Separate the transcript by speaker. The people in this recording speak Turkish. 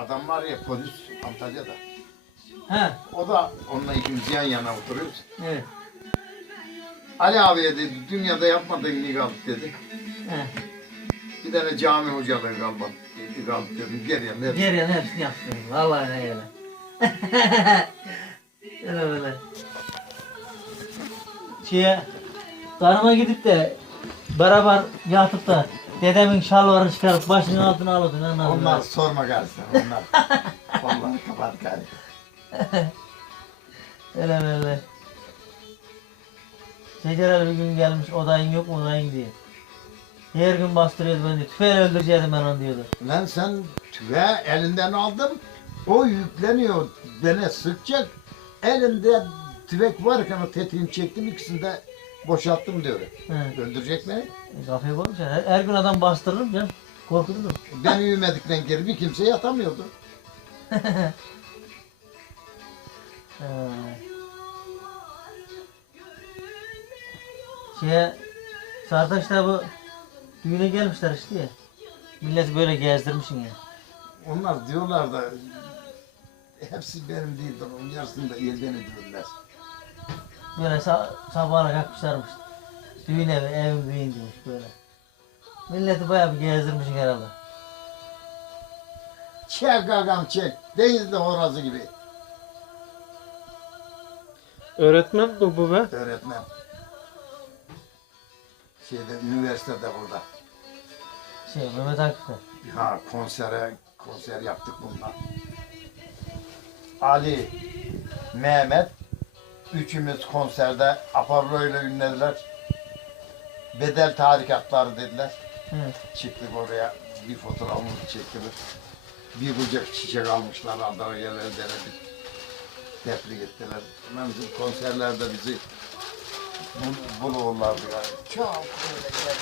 Speaker 1: adam var ya polis Antalya'da.
Speaker 2: He.
Speaker 1: O da onunla ikimiz yan yana oturuyoruz.
Speaker 2: Evet.
Speaker 1: Ali abiye dedi dünyada yapmadığın ne kaldı dedi.
Speaker 2: He.
Speaker 1: Bir tane cami hocalığı kaldı. Kaldı dedim geriye ne?
Speaker 2: Geriye hepsini yaptım. Vallahi ne öyle. öyle öyle. Şeye, darıma gidip de beraber yatıp da dedemin şalvarını çıkarıp başının altına alıyordun anladın
Speaker 1: Onlar sorma gelsin onlar. Vallahi kapat gari.
Speaker 2: Öyle öyle. Şeker bir gün gelmiş odayın yok mu odayın diye. Her gün bastırıyordu beni. Tüfeği öldüreceğim ben onu diyordu.
Speaker 1: Lan sen tüve elinden aldım. O yükleniyor. Beni sıkacak. Elinde tüfek varken o tetiğini çektim ikisini de boşalttım diyor.
Speaker 2: He.
Speaker 1: Öldürecek.
Speaker 2: E, Kafayı koymuş. Her, her gün adam bastırırım canım. Korkuturum.
Speaker 1: Ben uyumedikten geri bir kimse yatamıyordu.
Speaker 2: Ee, Şeye, Sardaş'ta bu düğüne gelmişler işte ya. Milleti böyle gezdirmişsin ya.
Speaker 1: Onlar diyorlar da hepsi benim değildir. Onun yarısını da elden ediyorlar.
Speaker 2: Böyle sa sabahına kalkmışlarmış. Düğün evi, evin düğün demiş böyle. Milleti bayağı bir gezdirmişsin herhalde.
Speaker 1: Çek agam çek. Değil de horazı gibi.
Speaker 3: Öğretmen mi bu be?
Speaker 1: Öğretmen. Şeyde üniversitede burada.
Speaker 2: Şey Mehmet Akif'te.
Speaker 1: Ha konsere konser yaptık bununla. Ali, Mehmet üçümüz konserde Apollo ile ünlediler. Bedel tarikatları dediler.
Speaker 2: Hı.
Speaker 1: Çıktık oraya bir fotoğrafımızı çektiler. Bir bucak çiçek almışlar Adana'ya denedik. Tebrik ettiler. Bizim konserlerde bizi bul bulurlardı yani. Çok böyle geldi.